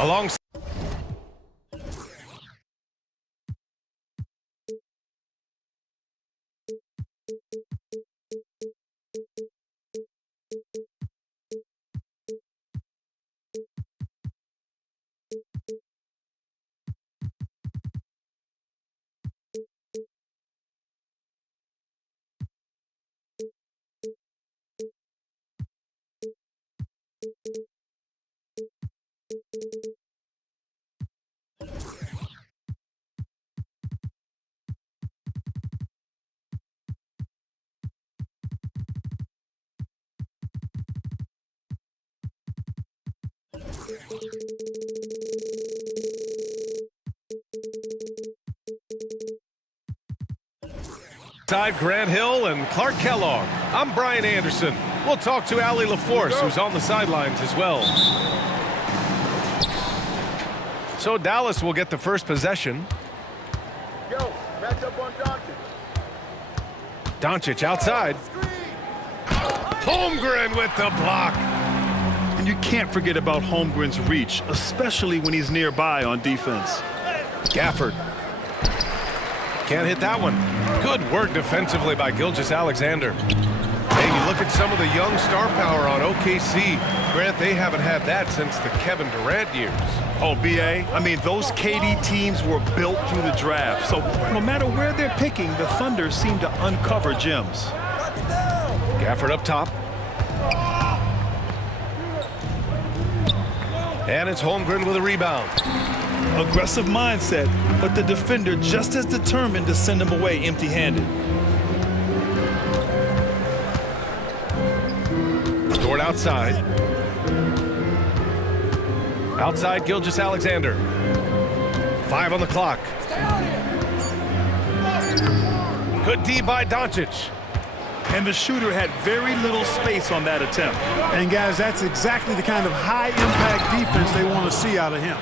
Alongside. Grant Hill and Clark Kellogg. I'm Brian Anderson. We'll talk to Allie LaForce, who's on the sidelines as well. So Dallas will get the first possession. Yo, match up on Doncic. Doncic outside. Holmgren with the block. And you can't forget about Holmgren's reach, especially when he's nearby on defense. Gafford. Can't hit that one. Good work defensively by Gilgeous-Alexander. Hey, you look at some of the young star power on OKC. Grant, they haven't had that since the Kevin Durant years. Oh, B.A., I mean, those KD teams were built through the draft. So no matter where they're picking, the Thunder seem to uncover gems. Gafford up top. And it's Holmgren with a rebound. Aggressive mindset, but the defender just as determined to send him away empty-handed. Dort outside. Outside Gilgeous-Alexander. 5 on the clock. Good D by Doncic. And the shooter had very little space on that attempt. And guys, that's exactly the kind of high-impact defense they want to see out of him.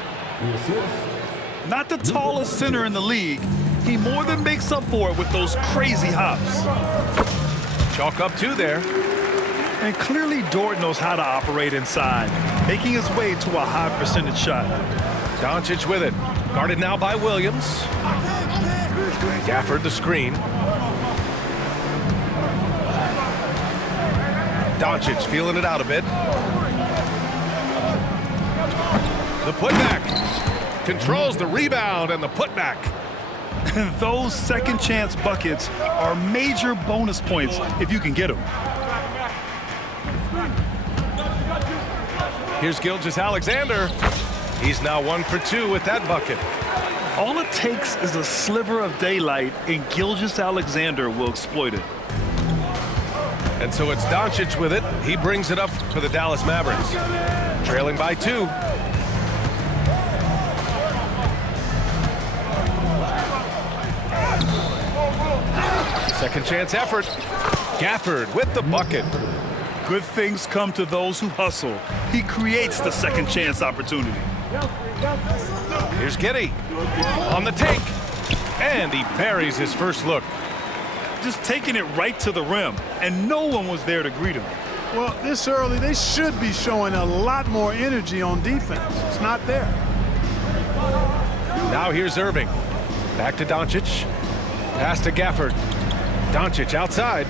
Not the tallest center in the league, he more than makes up for it with those crazy hops. Chalk up 2 there. And clearly Dort knows how to operate inside, making his way to a high percentage shot. Doncic with it. Guarded now by Williams. Gafford the screen. Doncic feeling it out a bit. The putback. Controls the rebound and the putback. Those second chance buckets are major bonus points if you can get them. Here's Gilgeous-Alexander. He's now 1 for 2 with that bucket. All it takes is a sliver of daylight, and Gilgeous-Alexander will exploit it. And so it's Doncic with it. He brings it up for the Dallas Mavericks. Trailing by 2. Second chance effort. Gafford with the bucket. Good things come to those who hustle. He creates the second chance opportunity. Here's Giddey on the take. And he buries his first look. Just taking it right to the rim, and no one was there to greet him. Well, this early, they should be showing a lot more energy on defense. It's not there. Now here's Irving. Back to Doncic. Pass to Gafford. Doncic outside.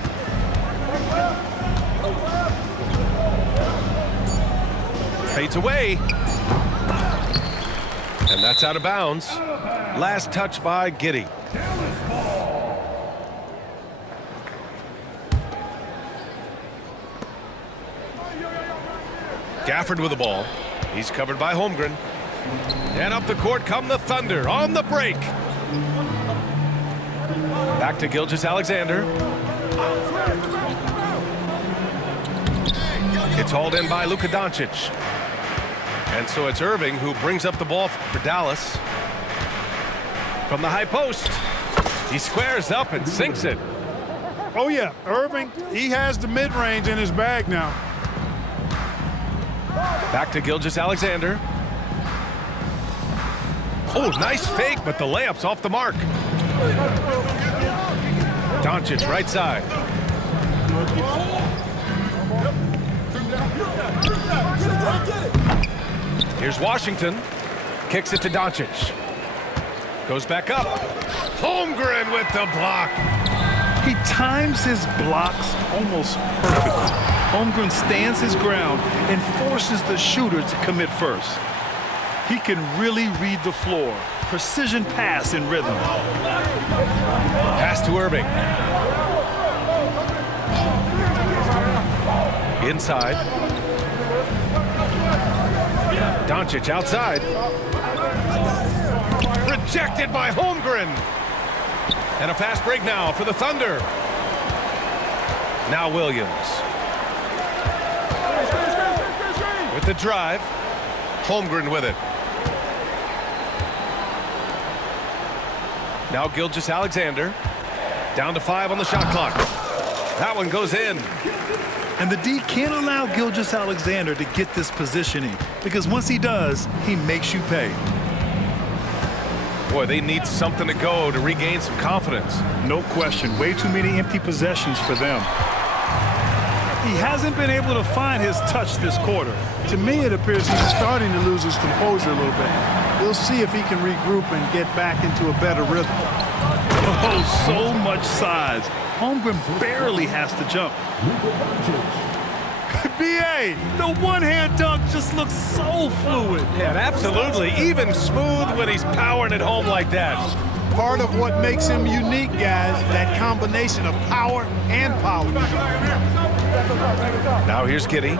Fades away. And that's out of bounds. Last touch by Giddey. Gafford with the ball. He's covered by Holmgren. And up the court come the Thunder on the break. Back to Gilgeous-Alexander. It's hauled in by Luka Doncic. And so it's Irving who brings up the ball for Dallas. From the high post. He squares up and sinks it. Oh, yeah, Irving, he has the mid-range in his bag now. Back to Gilgeous-Alexander. Oh, nice fake, but the layup's off the mark. Doncic, right side. Here's Washington. Kicks it to Doncic. Goes back up. Holmgren with the block. He times his blocks almost perfectly. Holmgren stands his ground and forces the shooter to commit first. He can really read the floor. Precision pass in rhythm. Pass to Irving. Inside. Doncic outside. Rejected by Holmgren. And a fast break now for the Thunder. Now Williams. With the drive. Holmgren with it. Now Gilgeous-Alexander. Down to 5 on the shot clock. That one goes in. And the D can't allow Gilgeous-Alexander to get this positioning, because once he does, he makes you pay. Boy, they need something to go to regain some confidence. No question. Way too many empty possessions for them. He hasn't been able to find his touch this quarter. To me, it appears he's starting to lose his composure a little bit. We'll see if he can regroup and get back into a better rhythm. Oh, so much size. Holmgren barely has to jump. B.A., the one-hand dunk just looks so fluid. Yeah, absolutely. Even smooth when he's powering it home like that. Part of what makes him unique, guys, that combination of power and polish. Now here's Giddey.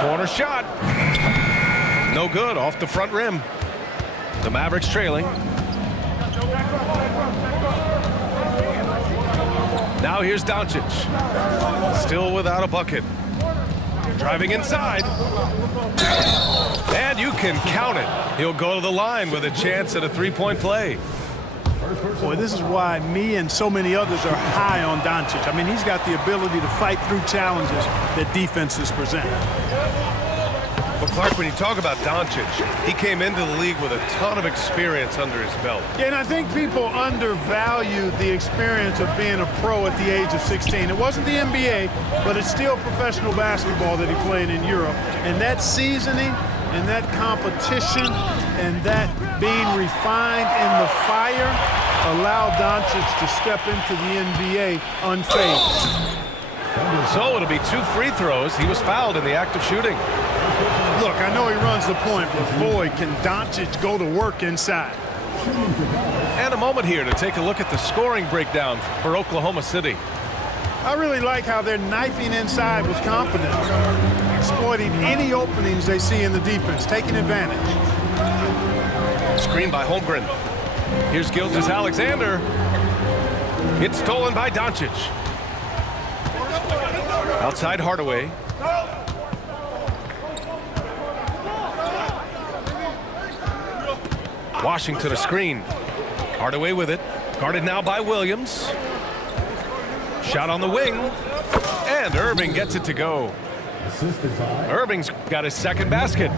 Corner shot. No good, off the front rim. The Mavericks trailing. Now here's Doncic. Still without a bucket. Driving inside. And you can count it. He'll go to the line with a chance at a three-point play. Boy, this is why me and so many others are high on Doncic. I mean, he's got the ability to fight through challenges that defenses present. Well, Clark, when you talk about Doncic, he came into the league with a ton of experience under his belt. Yeah, and I think people undervalue the experience of being a pro at the age of 16. It wasn't the NBA, but it's still professional basketball that he played in Europe. And that seasoning and that competition and that being refined in the fire allowed Doncic to step into the NBA unfazed. So it'll be 2 free throws. He was fouled in the act of shooting. Look, I know he runs the point, but boy, can Doncic go to work inside. And a moment here to take a look at the scoring breakdown for Oklahoma City. I really like how they're knifing inside with confidence, exploiting any openings they see in the defense, taking advantage. Screen by Holmgren. Here's Gilgeous-Alexander. It's stolen by Doncic. Outside Hardaway. Washington a screen. Hardaway with it. Guarded now by Williams. Shot on the wing. And Irving gets it to go. Irving's got his second basket.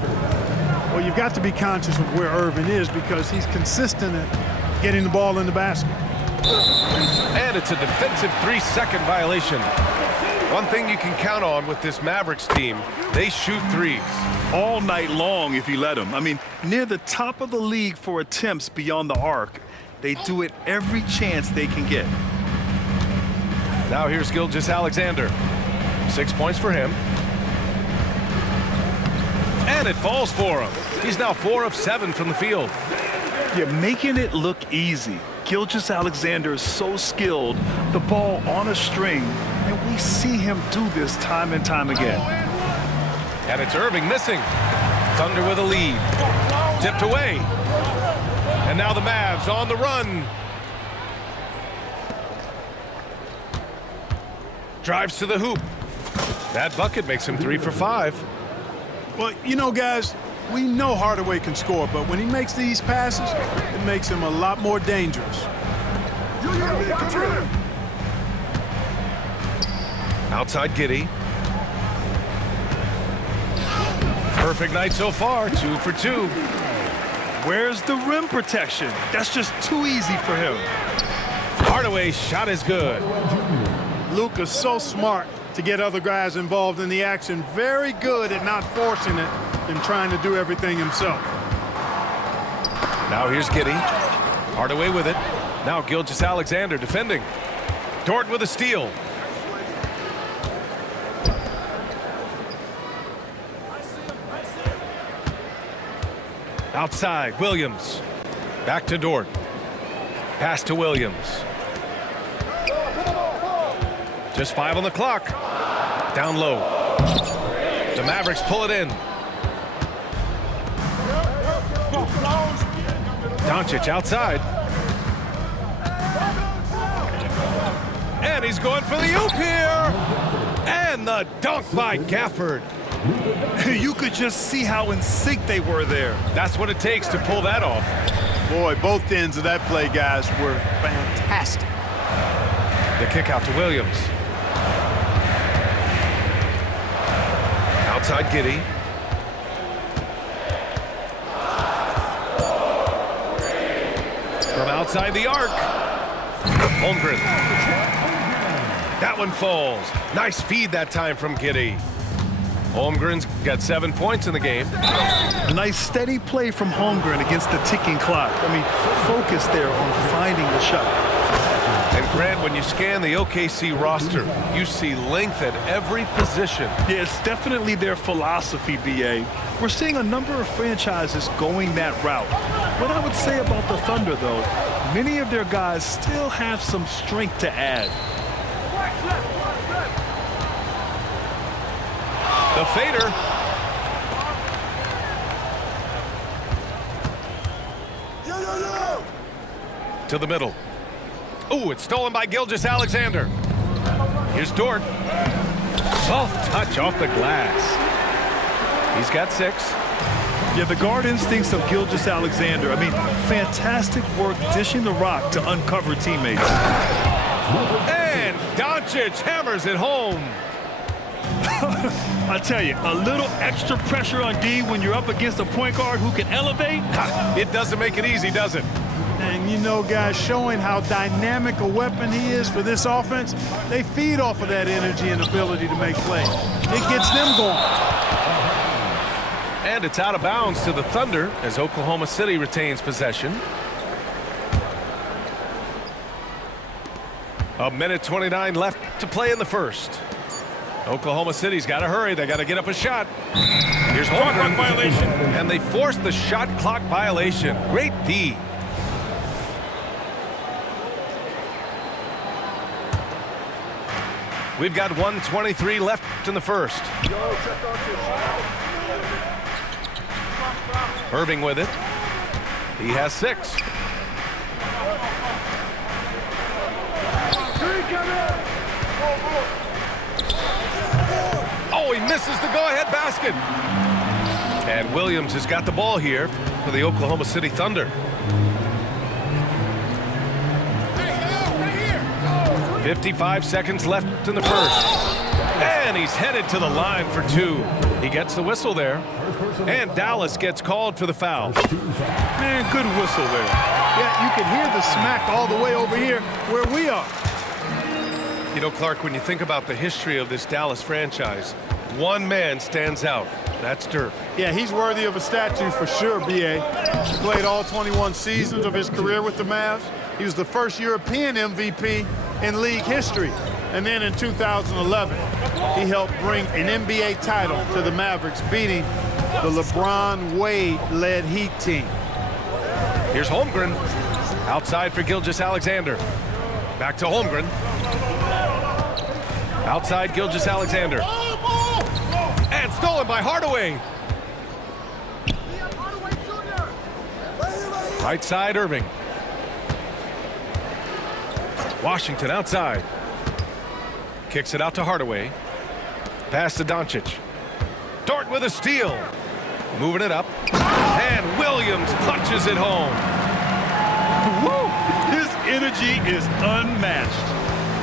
Well, you've got to be conscious of where Irving is because he's consistent at getting the ball in the basket. And it's a defensive 3-second violation. One thing you can count on with this Mavericks team, they shoot threes. All night long if you let them. I mean, near the top of the league for attempts beyond the arc. They do it every chance they can get. Now here's Gilgeous-Alexander. 6 points for him. And it falls for him. He's now 4 of 7 from the field. You're making it look easy. Gilgeous-Alexander is so skilled, the ball on a string, and we see him do this time and time again. And it's Irving missing. Thunder with a lead. Tipped away. And now the Mavs on the run. Drives to the hoop. That bucket makes him 3 for 5. Well, you know, guys, we know Hardaway can score, but when he makes these passes, it makes him a lot more dangerous. Outside Giddey. Perfect night so far, 2 for 2. Where's the rim protection? That's just too easy for him. Hardaway's shot is good. Luka's so smart to get other guys involved in the action. Very good at not forcing it and trying to do everything himself. Now here's Giddey. Hardaway with it. Now Gilgeous-Alexander defending. Dort with a steal. Outside, Williams. Back to Dort. Pass to Williams. Just 5 on the clock. Down low. The Mavericks pull it in. Doncic outside. And he's going for the oop here. And the dunk by Gafford. You could just see how in sync they were there. That's what it takes to pull that off. Boy, both ends of that play, guys, were fantastic. The kick out to Williams. Outside Giddey. From outside the arc. Holmgren. That one falls. Nice feed that time from Giddey. Holmgren's got 7 points in the game. A nice steady play from Holmgren against the ticking clock. I mean, focus there on finding the shot. And Grant, when you scan the OKC roster, you see length at every position. Yeah, it's definitely their philosophy, BA. We're seeing a number of franchises going that route. What I would say about the Thunder, though, many of their guys still have some strength to add. The fader. To the middle. Ooh, it's stolen by Gilgeous-Alexander. Here's Dort. Soft touch off the glass. He's got 6. Yeah, the guard instincts of Gilgeous-Alexander. I mean, fantastic work dishing the rock to uncover teammates. And Doncic hammers it home. I tell you, a little extra pressure on D when you're up against a point guard who can elevate. It doesn't make it easy, does it? And you know, guys, showing how dynamic a weapon he is for this offense, they feed off of that energy and ability to make plays. It gets them going. And it's out of bounds to the Thunder as Oklahoma City retains possession. 1:29 left to play in the first. Oklahoma City's got to hurry. They got to get up a shot. Here's Holmgren violation. And they forced the shot clock violation. Great D. We've got 1:23 left in the first. Irving with it. He has 6. Oh, he misses the go-ahead basket. And Williams has got the ball here for the Oklahoma City Thunder. 55 seconds left in the first. And he's headed to the line for 2. He gets the whistle there. And Dallas gets called for the foul. Man, good whistle there. Yeah, you can hear the smack all the way over here where we are. You know, Clark, when you think about the history of this Dallas franchise, one man stands out. That's Dirk. Yeah, he's worthy of a statue for sure, B.A. He played all 21 seasons of his career with the Mavs. He was the first European MVP in league history. And then in 2011, he helped bring an NBA title to the Mavericks, beating the LeBron Wade-led Heat team. Here's Holmgren. Outside for Gilgeous-Alexander. Back to Holmgren. Outside Gilgeous-Alexander. And stolen by Hardaway. Right side, Irving. Washington outside. Kicks it out to Hardaway. Pass to Doncic. Dort with a steal. Moving it up. And Williams punches it home. Woo! His energy is unmatched.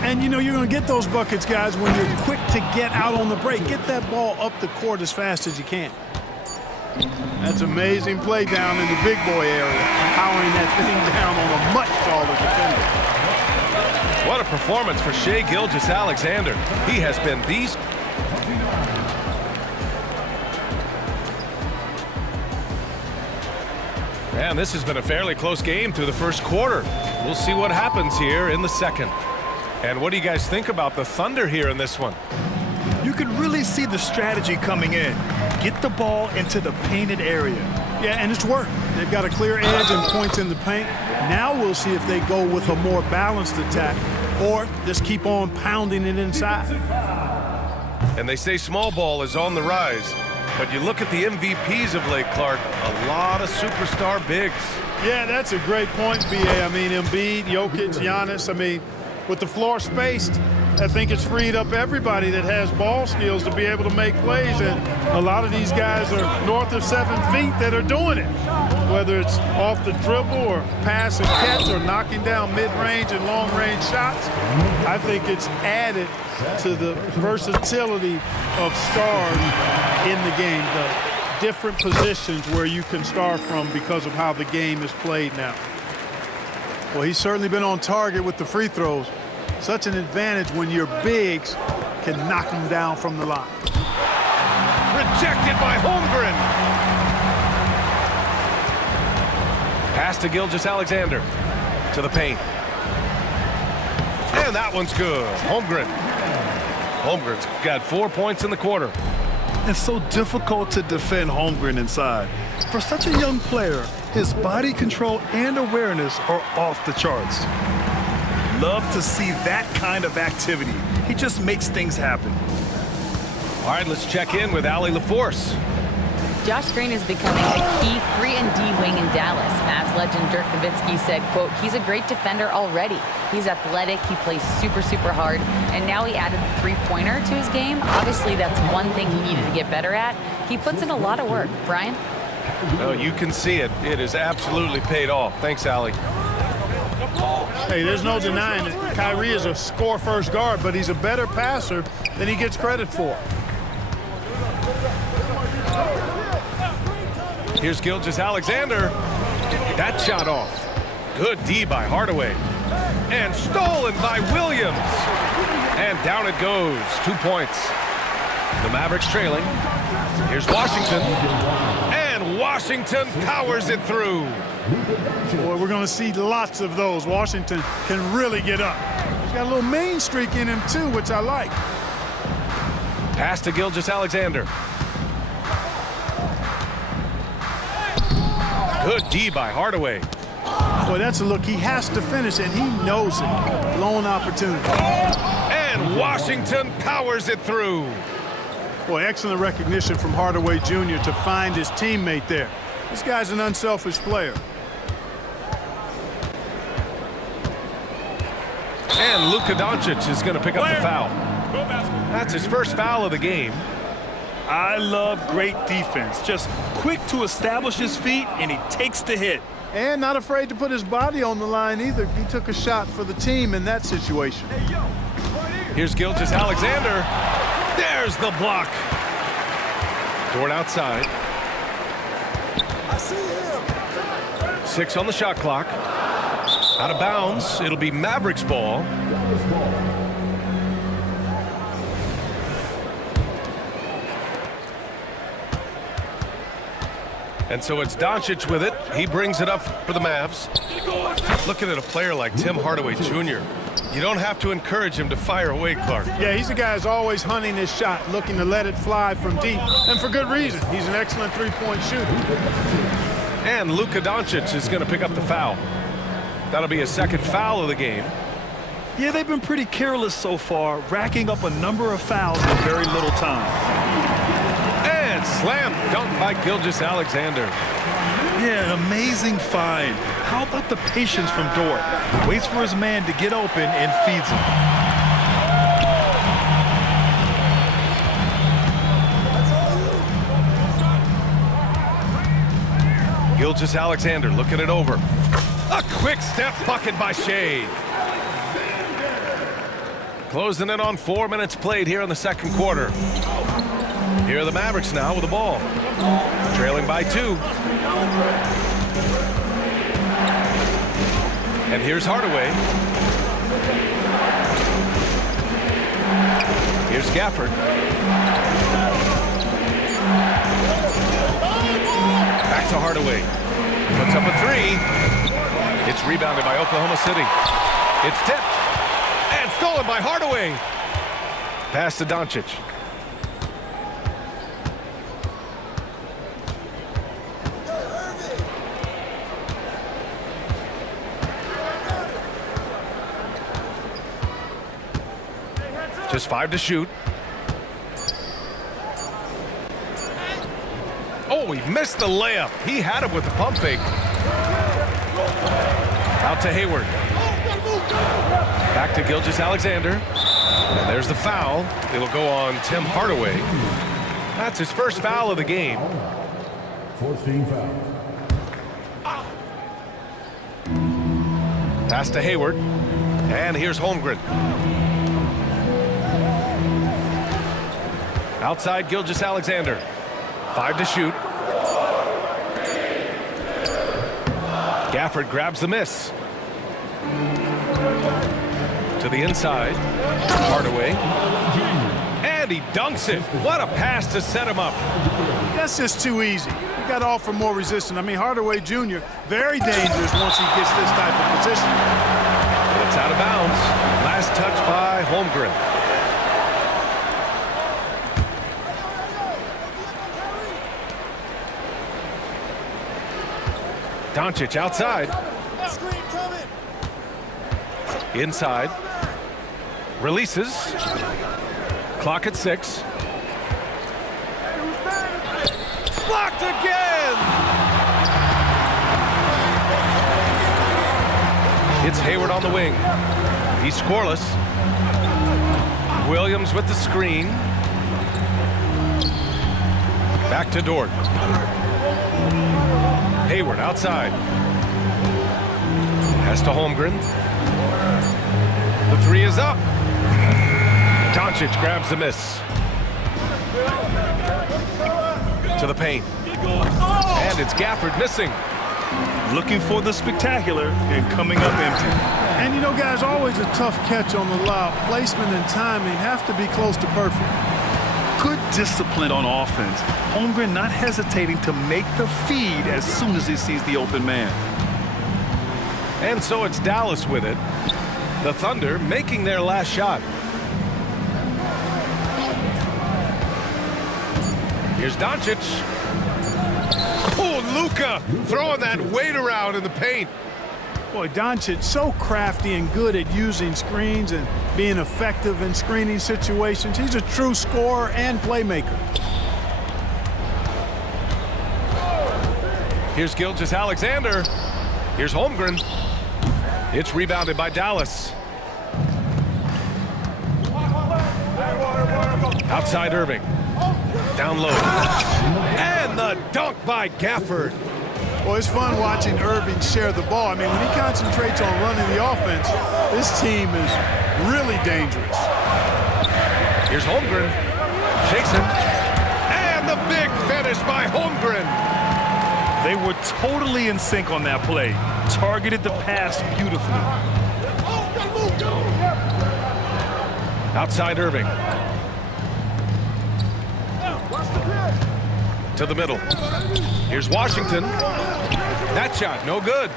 And, you know, you're going to get those buckets, guys, when you're quick to get out on the break. Get that ball up the court as fast as you can. That's amazing play down in the big boy area, powering that thing down on a much taller defender. What a performance for Shai Gilgeous-Alexander. He has been the... And this has been a fairly close game through the first quarter. We'll see what happens here in the second. And what do you guys think about the Thunder here in this one? You can really see the strategy coming in. Get the ball into the painted area. Yeah, and it's worked. They've got a clear edge and points in the paint. Now we'll see if they go with a more balanced attack or just keep on pounding it inside. And they say small ball is on the rise. But you look at the MVPs of late, Clark, a lot of superstar bigs. Yeah, that's a great point, B.A. I mean, Embiid, Jokic, Giannis. I mean, with the floor spaced, I think it's freed up everybody that has ball skills to be able to make plays. And a lot of these guys are north of 7 feet that are doing it, whether it's off the dribble or pass and catch or knocking down mid-range and long-range shots. I think it's added to the versatility of stars in the game, the different positions where you can start from because of how the game is played now. Well, he's certainly been on target with the free throws. Such an advantage when your bigs can knock them down from the line. Rejected by Holmgren. Pass to Gilgeous-Alexander to the paint. And that one's good. Holmgren's got 4 points in the quarter. It's so difficult to defend Holmgren inside. For such a young player, his body control and awareness are off the charts. Love to see that kind of activity. He just makes things happen. All right, let's check in with Allie LaForce. Josh Green is becoming a key 3-and-D wing in Dallas. Mavs legend Dirk Nowitzki said, quote, he's a great defender already. He's athletic, he plays super, super hard, and now he added the three-pointer to his game. Obviously, that's one thing he needed to get better at. He puts in a lot of work. Brian? Oh, you can see it. It is absolutely paid off. Thanks, Allie. Hey, there's no denying it. Kyrie is a score-first guard, but he's a better passer than he gets credit for. Here's Gilgeous-Alexander. That shot off. Good D by Hardaway. And stolen by Williams. And down it goes. 2 points. The Mavericks trailing. Here's Washington. And Washington powers it through. Boy, we're going to see lots of those. Washington can really get up. He's got a little main streak in him, too, which I like. Pass to Gilgeous-Alexander. Good D by Hardaway. Boy, that's a look. He has to finish, and he knows it. Blown opportunity. And Washington powers it through. Boy, excellent recognition from Hardaway Jr. to find his teammate there. This guy's an unselfish player. And Luka Doncic is going to pick up the foul. That's his first foul of the game. I love great defense. Just quick to establish his feet, and he takes the hit. And not afraid to put his body on the line either. He took a shot for the team in that situation. Here's Gilgeous-Alexander. There's the block. Dort outside. 6 on the shot clock. Out of bounds. It'll be Mavericks ball. And so it's Doncic with it. He brings it up for the Mavs. Looking at a player like Tim Hardaway Jr., you don't have to encourage him to fire away, Clark. Yeah, he's a guy who's always hunting his shot, looking to let it fly from deep, and for good reason. He's an excellent three-point shooter. And Luka Doncic is going to pick up the foul. That'll be his second foul of the game. Yeah, they've been pretty careless so far, racking up a number of fouls in very little time. And slam dunk by Gilgeous-Alexander. Yeah, an amazing find. How about the patience from Dort? Waits for his man to get open and feeds him. Gilgeous-Alexander looking it over. A quick step bucket by Shai. Closing in on 4 minutes played here in the second quarter. Here are the Mavericks now with the ball. Trailing by 2. And here's Hardaway. Here's Gafford. Back to Hardaway. Puts up a three. It's rebounded by Oklahoma City. It's tipped. And stolen by Hardaway. Pass to Doncic. Just 5 to shoot. Oh, he missed the layup. He had it with the pump fake. Out to Hayward. Back to Gilgeous-Alexander. And there's the foul. It'll go on Tim Hardaway. That's his first foul of the game. 14 fouls. Pass to Hayward. And here's Holmgren. Outside Gilgeous-Alexander. 5 to shoot. Gafford grabs the miss. To the inside. Hardaway. And he dunks it. What a pass to set him up. That's just too easy. You got to offer more resistance. I mean, Hardaway Jr., very dangerous once he gets this type of position. But it's out of bounds. Last touch by Holmgren. Doncic outside. Inside. Releases. Clock at 6. Blocked again! It's Hayward on the wing. He's scoreless. Williams with the screen. Back to Dort. Hayward outside. Pass to Holmgren. The three is up. Doncic grabs the miss. To the paint. And it's Gafford missing. Looking for the spectacular and coming up empty. And you know, guys, always a tough catch on the lob. Placement and timing have to be close to perfect. Good discipline on offense. Holmgren not hesitating to make the feed as soon as he sees the open man. And so it's Dallas with it. The Thunder making their last shot. Here's Doncic. Oh, Luka throwing that weight around in the paint. Boy, Doncic so crafty and good at using screens and being effective in screening situations. He's a true scorer and playmaker. Here's Gilgeous-Alexander. Here's Holmgren. It's rebounded by Dallas. Outside Irving. Down low. And the dunk by Gafford. Well, it's fun watching Irving share the ball. I mean, when he concentrates on running the offense, this team is really dangerous. Here's Holmgren. Shakes him. And the big finish by Holmgren. They were totally in sync on that play. Targeted the pass beautifully. Outside Irving. To the middle. Here's Washington. That shot, no good.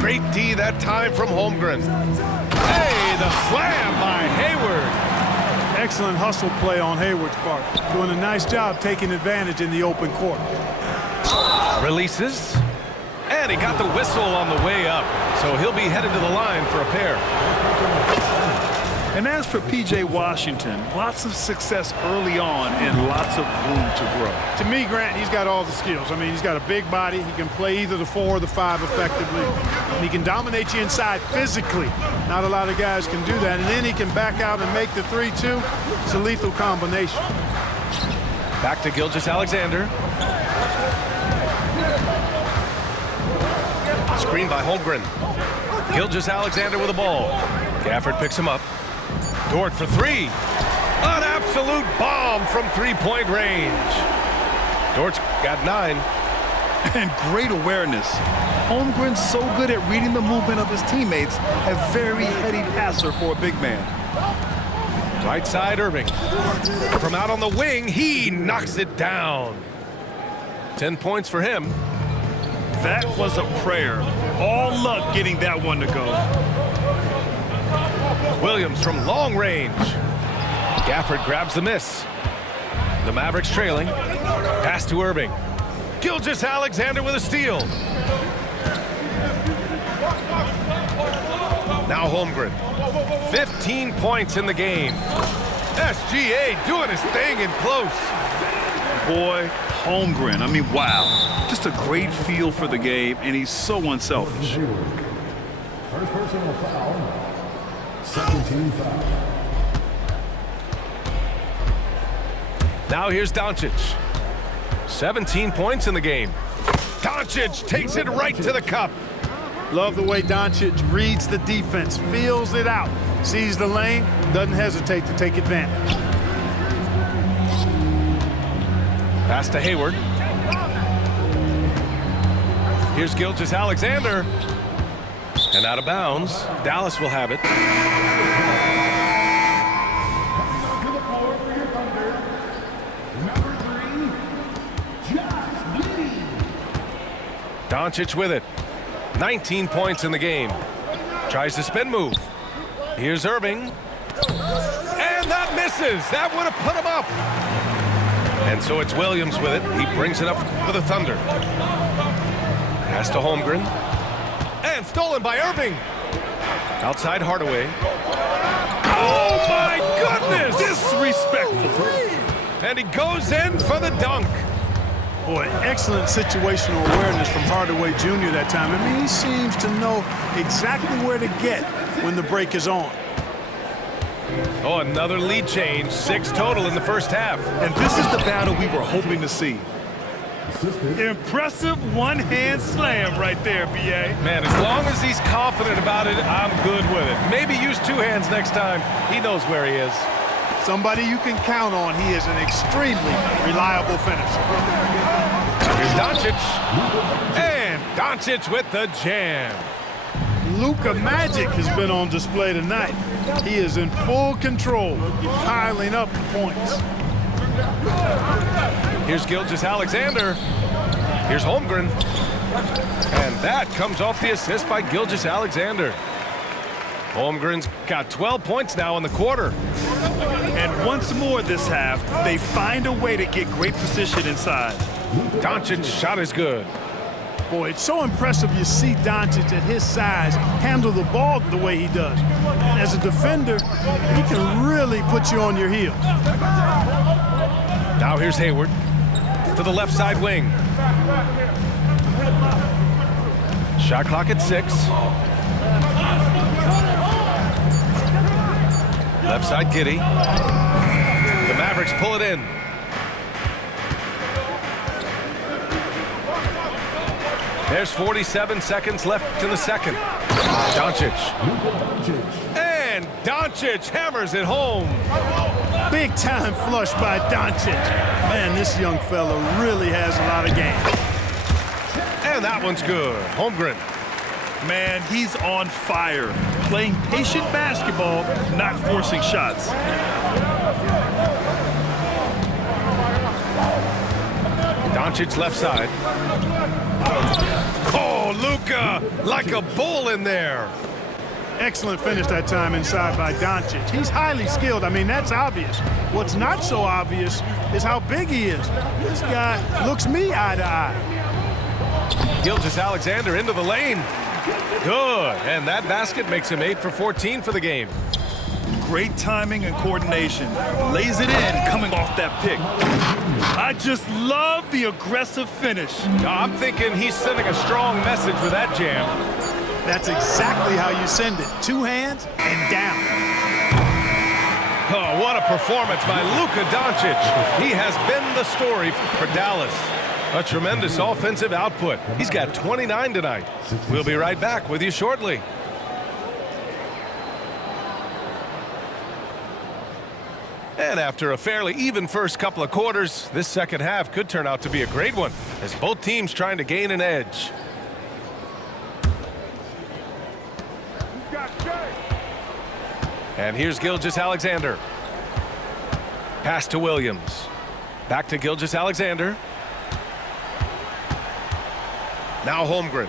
Great D that time from Holmgren. Hey, the slam by Hayward. Excellent hustle play on Hayward's part. Doing a nice job taking advantage in the open court. Releases. And he got the whistle on the way up. So he'll be headed to the line for a pair. And as for P.J. Washington, lots of success early on and lots of room to grow. To me, Grant, he's got all the skills. I mean, he's got a big body. He can play either the 4 or the 5 effectively. And he can dominate you inside physically. Not a lot of guys can do that. And then he can back out and make the 3-2. It's a lethal combination. Back to Gilgeous-Alexander. Screen by Holmgren. Gilgeous-Alexander with the ball. Gafford picks him up. Dort for 3. An absolute bomb from three-point range. Dort's got 9. And great awareness. Holmgren's so good at reading the movement of his teammates. A very heady passer for a big man. Right side, Irving. From out on the wing, he knocks it down. 10 points for him. That was a prayer. All luck getting that one to go. Williams from long range. Gafford grabs the miss. The Mavericks trailing. Pass to Irving. Gilgeous-Alexander with a steal. Now Holmgren. 15 points in the game. SGA doing his thing in close. Boy, Holmgren, I mean, wow. Just a great feel for the game, and he's so unselfish. First personal foul. Second team foul. Now here's Doncic. 17 points in the game. Doncic takes it right to the cup. Love the way Doncic reads the defense, feels it out, sees the lane, doesn't hesitate to take advantage. Pass to Hayward. Here's Gilgeous-Alexander. And out of bounds. Dallas will have it. To the floor for your Thunder. Number 3, Josh Giddey. Doncic with it. 19 points in the game. Tries to spin move. Here's Irving. And that misses. That would have put him up. And so it's Williams with it. He brings it up for the Thunder. Pass to Holmgren. And stolen by Irving. Outside Hardaway. Oh my goodness! Disrespectful. And he goes in for the dunk. Boy, excellent situational awareness from Hardaway Jr. that time. I mean, he seems to know exactly where to get when the break is on. Oh, another lead change. 6 total in the first half. And this is the battle we were hoping to see. Impressive one-hand slam right there, B.A. Man, as long as he's confident about it, I'm good with it. Maybe use 2 hands next time. He knows where he is. Somebody you can count on. He is an extremely reliable finisher. Here's Doncic. And Doncic with the jam. Luka Magic has been on display tonight. He is in full control, piling up the points. Here's Gilgeous-Alexander. Here's Holmgren. And that comes off the assist by Gilgeous-Alexander. Holmgren's got 12 points now in the quarter. And once more this half, they find a way to get great position inside. Doncic's shot is good. Boy, it's so impressive you see Doncic at his size handle the ball the way he does. As a defender, he can really put you on your heels. Now here's Hayward to the left side wing. Shot clock at 6. Left side Giddey. The Mavericks pull it in. There's 47 seconds left in the second. Doncic. And Doncic hammers it home. Big time flush by Doncic. Man, this young fella really has a lot of game. And that one's good. Holmgren. Man, he's on fire. Playing patient basketball, not forcing shots. Doncic left side. Oh, Luka, like a bull in there. Excellent finish that time inside by Doncic. He's highly skilled. I mean, that's obvious. What's not so obvious is how big he is. This guy looks me eye to eye. Gilgeous-Alexander into the lane. Good. And that basket makes him 8 for 14 for the game. Great timing and coordination. Lays it in coming off that pick. I just love the aggressive finish. I'm thinking he's sending a strong message with that jam. That's exactly how you send it. 2 hands and down. Oh, what a performance by Luka Doncic. He has been the story for Dallas. A tremendous offensive output. He's got 29 tonight. We'll be right back with you shortly. And after a fairly even first couple of quarters, this second half could turn out to be a great one, as both teams trying to gain an edge. And here's Gilgeous-Alexander. Pass to Williams. Back to Gilgeous-Alexander. Now Holmgren.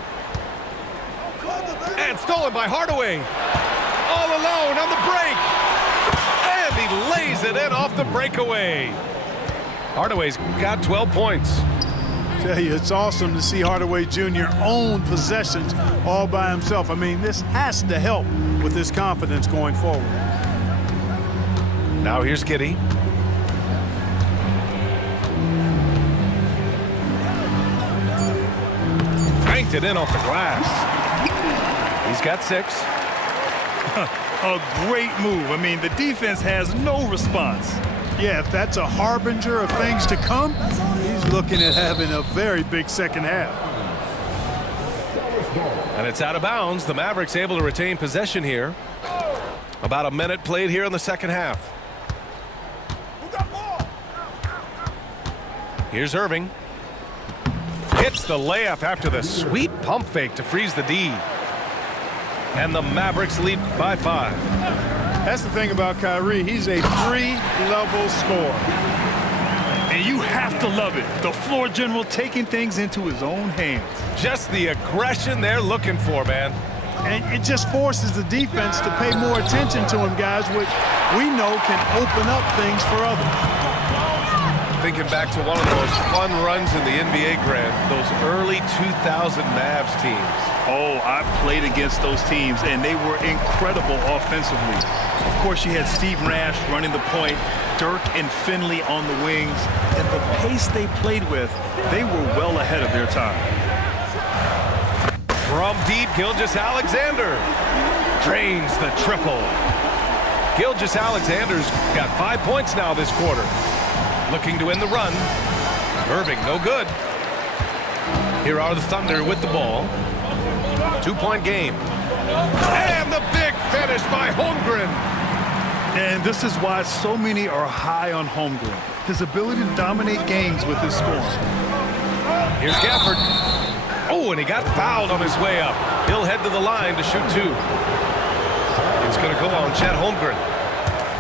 And stolen by Hardaway. All alone on the break. And he lays it in off the breakaway. Hardaway's got 12 points. Tell you, it's awesome to see Hardaway Jr. own possessions all by himself. I mean, this has to help with his confidence going forward. Now here's Giddey. Banked it in off the glass. He's got 6. A great move. I mean, the defense has no response. Yeah, if that's a harbinger of things to come, he's looking at having a very big second half. And it's out of bounds. The Mavericks able to retain possession here. About a minute played here in the second half. Here's Irving. Hits the layup after the sweet pump fake to freeze the D. And the Mavericks lead by 5. That's the thing about Kyrie. He's a 3-level scorer. And you have to love it. The floor general taking things into his own hands. Just the aggression they're looking for, man. And it just forces the defense to pay more attention to him, guys, which we know can open up things for others. Thinking back to one of the most fun runs in the NBA, Grant, those early 2000 Mavs teams. Oh, I played against those teams, and they were incredible offensively. Of course, you had Steve Nash running the point, Dirk and Finley on the wings, and the pace they played with, they were well ahead of their time. From deep, Gilgeous-Alexander drains the triple. Gilgeous-Alexander's got 5 points now this quarter. Looking to end the run. Irving, no good. Here are the Thunder with the ball. 2-point game. And the big finish by Holmgren. And this is why so many are high on Holmgren. His ability to dominate games with his scoring. Here's Gafford. Oh, and he got fouled on his way up. He'll head to the line to shoot 2. It's going to go on Chet Holmgren.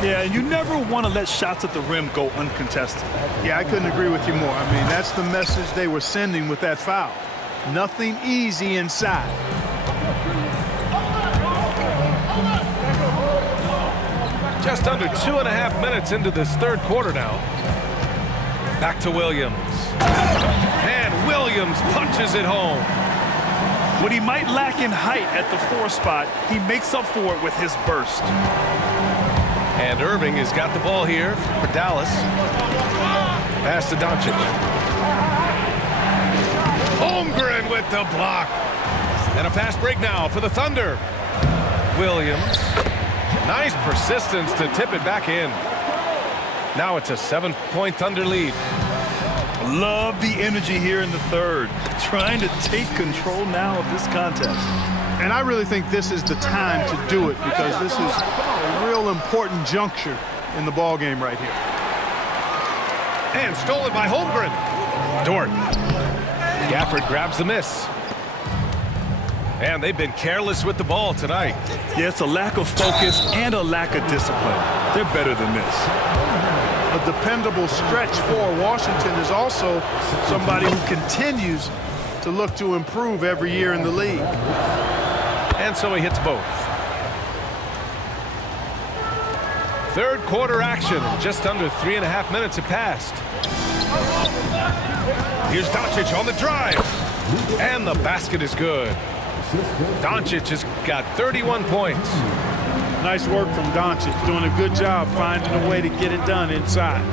Yeah, and you never want to let shots at the rim go uncontested. Yeah, I couldn't agree with you more. I mean, that's the message they were sending with that foul. Nothing easy inside. Just under 2.5 minutes into this third quarter now. Back to Williams. And Williams punches it home. What he might lack in height at the 4 spot, he makes up for it with his burst. And Irving has got the ball here for Dallas. Pass to Doncic. Holmgren with the block. And a fast break now for the Thunder. Williams. Nice persistence to tip it back in. Now it's a 7-point Thunder lead. Love the energy here in the third. Trying to take control now of this contest. And I really think this is the time to do it because this is a real important juncture in the ball game right here. And stolen by Holmgren. Dort. Gafford grabs the miss. And they've been careless with the ball tonight. Yeah, it's a lack of focus and a lack of discipline. They're better than this. A dependable stretch for Washington is also somebody who continues to look to improve every year in the league. And so he hits both. Third quarter action. Just under 3.5 minutes have passed. Here's Doncic on the drive. And the basket is good. Doncic has got 31 points. Nice work from Doncic. Doing a good job finding a way to get it done inside.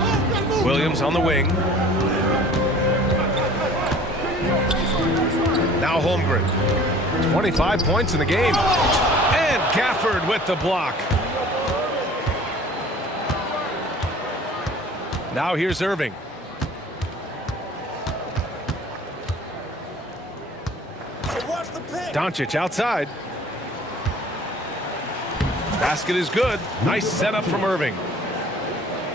Williams on the wing. Now Holmgren. 25 points in the game. And Gafford with the block. Now here's Irving. Doncic outside. Basket is good. Nice setup from Irving.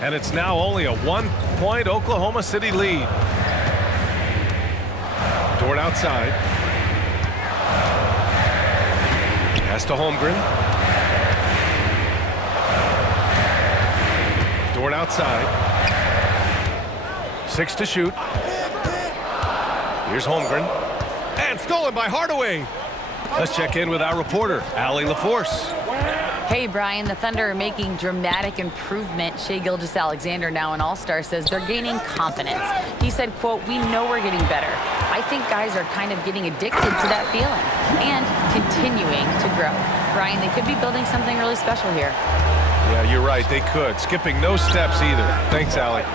And it's now only a 1-point Oklahoma City lead. Dort outside. Pass to Holmgren. Dort outside. 6 to shoot. Here's Holmgren. And stolen by Hardaway. Let's check in with our reporter, Allie LaForce. Hey, Brian, the Thunder are making dramatic improvement. Shai Gilgeous-Alexander, now an all-star, says they're gaining confidence. He said, quote, "We know we're getting better. I think guys are kind of getting addicted to that feeling and continuing to grow." Brian, they could be building something really special here. Yeah, you're right. They could. Skipping no steps either. Thanks, Allie.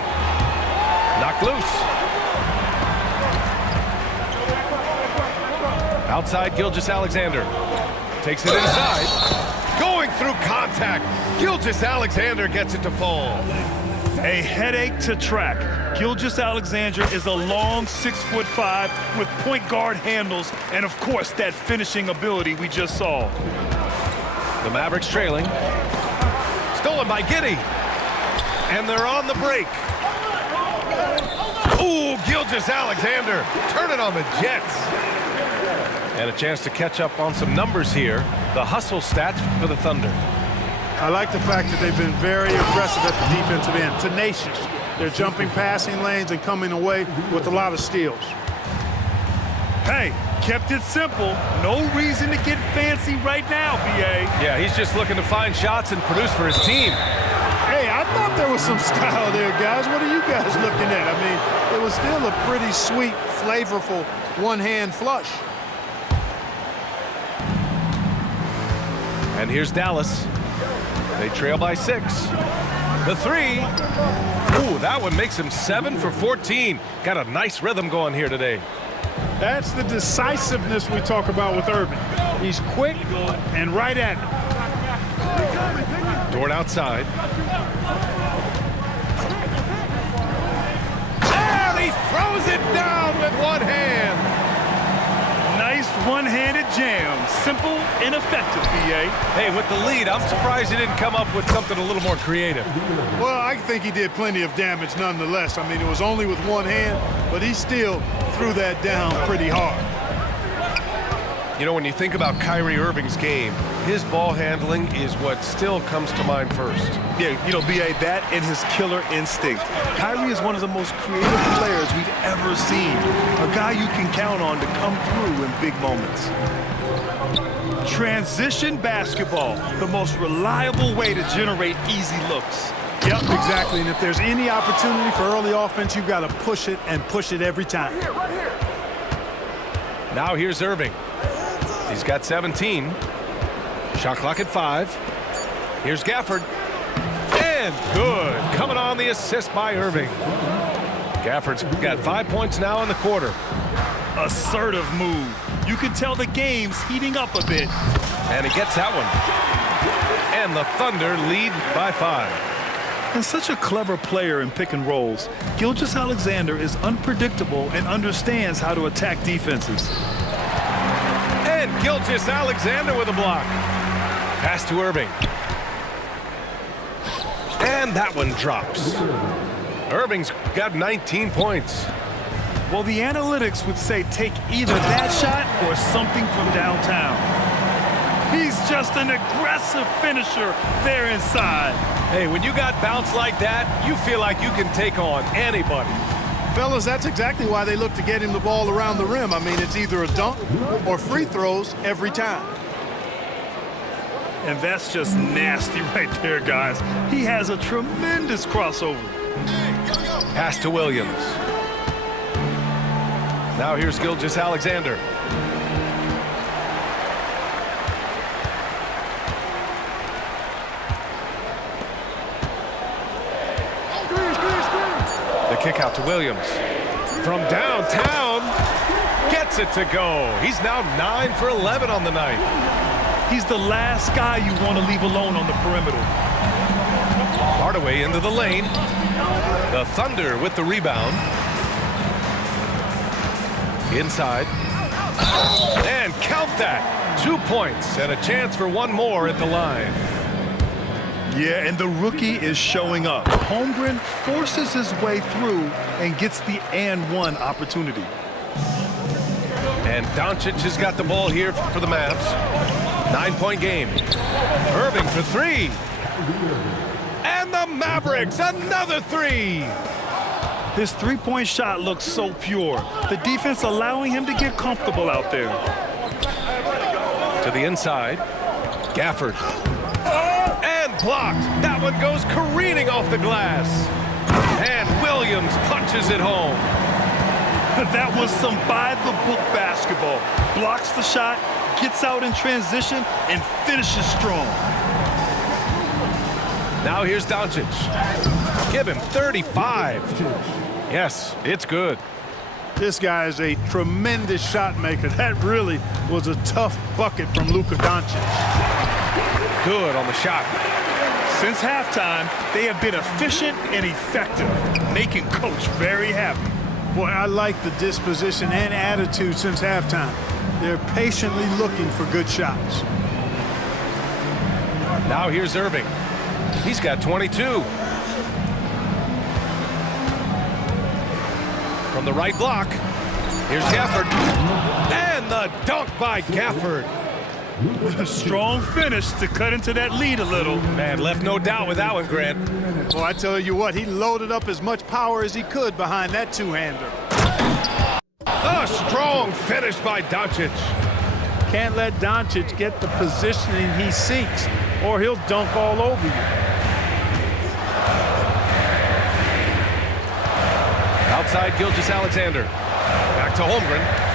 Knocked loose. Outside, Gilgeous-Alexander. Takes it inside. Going through contact. Gilgeous-Alexander gets it to fall. A headache to track. Gilgeous-Alexander is a long 6'5" with point guard handles and, of course, that finishing ability we just saw. The Mavericks trailing. Stolen by Giddey. And they're on the break. Ooh, Gilgeous-Alexander turning on the Jets. And a chance to catch up on some numbers here. The hustle stats for the Thunder. I like the fact that they've been very aggressive at the defensive end, tenacious. They're jumping passing lanes and coming away with a lot of steals. Hey, kept it simple. No reason to get fancy right now, B.A. Yeah, he's just looking to find shots and produce for his team. Hey, I thought there was some style there, guys. What are you guys looking at? I mean, it was still a pretty sweet, flavorful one-hand flush. And here's Dallas. They trail by 6. The 3. Ooh, that one makes him 7 for 14. Got a nice rhythm going here today. That's the decisiveness we talk about with Irving. He's quick and right at it. Dort outside. And he throws it down with one hand. Nice one-handed jam. Simple and effective, B.A. Hey, with the lead, I'm surprised he didn't come up with something a little more creative. Well, I think he did plenty of damage nonetheless. I mean, it was only with one hand, but he still threw that down pretty hard. You know, when you think about Kyrie Irving's game, his ball handling is what still comes to mind first. Yeah, you know, B.A., that and his killer instinct. Kyrie is one of the most creative players we've ever seen. A guy you can count on to come through in big moments. Transition basketball, the most reliable way to generate easy looks. Yep, exactly. And if there's any opportunity for early offense, you've got to push it and push it every time. Now here's Irving. He's got 17. Shot clock at 5. Here's Gafford. And good. Coming on the assist by Irving. Gafford's got 5 points now in the quarter. Assertive move. You can tell the game's heating up a bit. And he gets that one. And the Thunder lead by 5. And such a clever player in pick and rolls, Gilgeous-Alexander is unpredictable and understands how to attack defenses. And Gilgeous-Alexander with a block. Pass to Irving. And that one drops. Irving's got 19 points. Well, the analytics would say take either that shot or something from downtown. He's just an aggressive finisher there inside. Hey, when you got bounce like that, you feel like you can take on anybody. Fellas, that's exactly why they look to get him the ball around the rim. I mean, it's either a dunk or free throws every time. And that's just nasty right there, guys. He has a tremendous crossover. Pass to Williams. Now here's Gilgeous-Alexander. The kick out to Williams. From downtown, gets it to go. He's now 9 for 11 on the night. He's the last guy you want to leave alone on the perimeter. Hardaway into the lane. The Thunder with the rebound. Inside. And count that. 2 points and a chance for one more at the line. Yeah, and the rookie is showing up. Holmgren forces his way through and gets the and one opportunity. And Doncic has got the ball here for the Mavs. 9-point game. Irving for 3. And the Mavericks, another 3. His three-point shot looks so pure. The defense allowing him to get comfortable out there. To the inside. Gafford. And blocked. That one goes careening off the glass. And Williams punches it home. That was some by-the-book basketball. Blocks the shot, gets out in transition, and finishes strong. Now here's Doncic. Give him 35. Yes, it's good. This guy is a tremendous shot maker. That really was a tough bucket from Luka Doncic. Good on the shot. Since halftime, they have been efficient and effective, making Coach very happy. Boy, I like the disposition and attitude since halftime. They're patiently looking for good shots. Now here's Irving. He's got 22. From the right block, here's Gafford. And the dunk by Gafford. A strong finish to cut into that lead a little. Man, left no doubt with that one, Grant. Well, I tell you what, he loaded up as much power as he could behind that two-hander. A strong finish by Doncic. Can't let Doncic get the positioning he seeks, or he'll dunk all over you. Outside Gilgeous-Alexander. Back to Holmgren.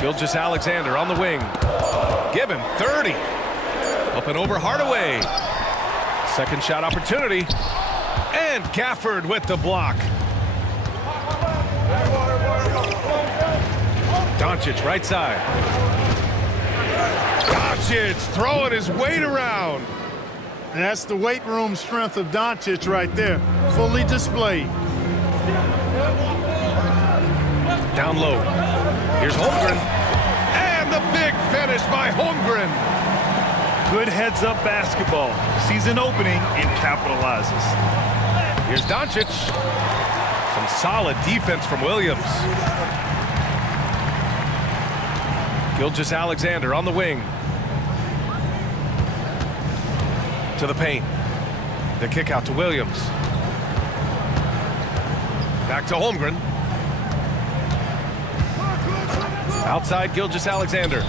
Gilgeous-Alexander on the wing. Give him 30. Up and over Hardaway. Second shot opportunity. And Gafford with the block. Doncic right side. Doncic throwing his weight around. And that's the weight room strength of Doncic right there. Fully displayed. Down low. Here's Holmgren. And the big finish by Holmgren. Good heads-up basketball. Sees an opening and capitalizes. Here's Doncic. Some solid defense from Williams. Gilgeous-Alexander on the wing. To the paint. The kick out to Williams. Back to Holmgren. Outside Gilgeous-Alexander.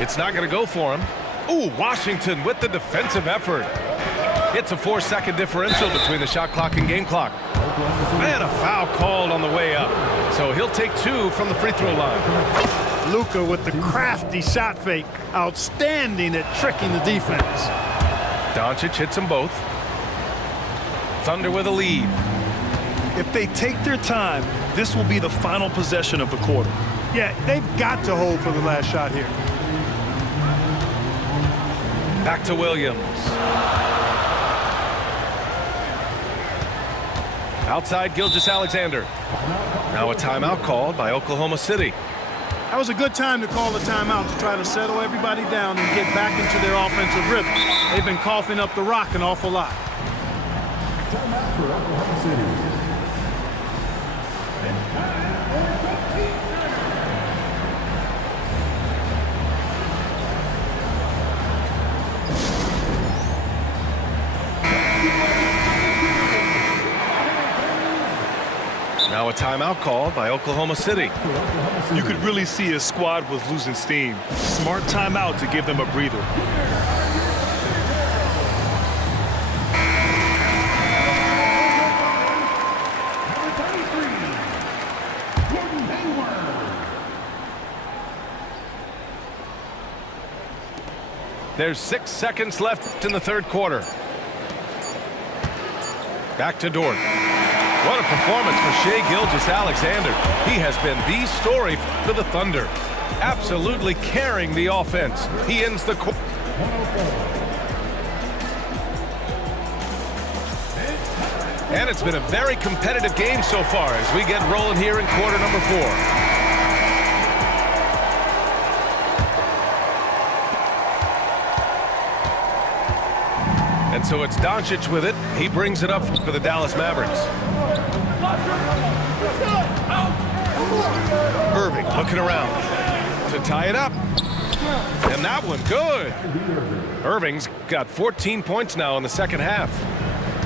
It's not going to go for him. Ooh, Washington with the defensive effort. It's a 4-second differential between the shot clock and game clock. And a foul called on the way up. So he'll take 2 from the free throw line. Luka with the crafty shot fake. Outstanding at tricking the defense. Doncic hits them both. Thunder with a lead. If they take their time, this will be the final possession of the quarter. Yeah, they've got to hold for the last shot here. Back to Williams. Outside Gilgeous-Alexander. Now a timeout called by Oklahoma City. That was a good time to call the timeout to try to settle everybody down and get back into their offensive rhythm. They've been coughing up the rock an awful lot. Timeout for Oklahoma City. Now a timeout called by Oklahoma City. You could really see his squad was losing steam. Smart timeout to give them a breather. There's 6 seconds left in the third quarter. Back to Dort. What a performance for Shai Gilgeous-Alexander. He has been the story for the Thunder. Absolutely carrying the offense. He ends the quarter. And it's been a very competitive game so far as we get rolling here in quarter number 4. And so it's Doncic with it. He brings it up for the Dallas Mavericks. Irving looking around to tie it up. And that one, good. Irving's got 14 points now in the second half.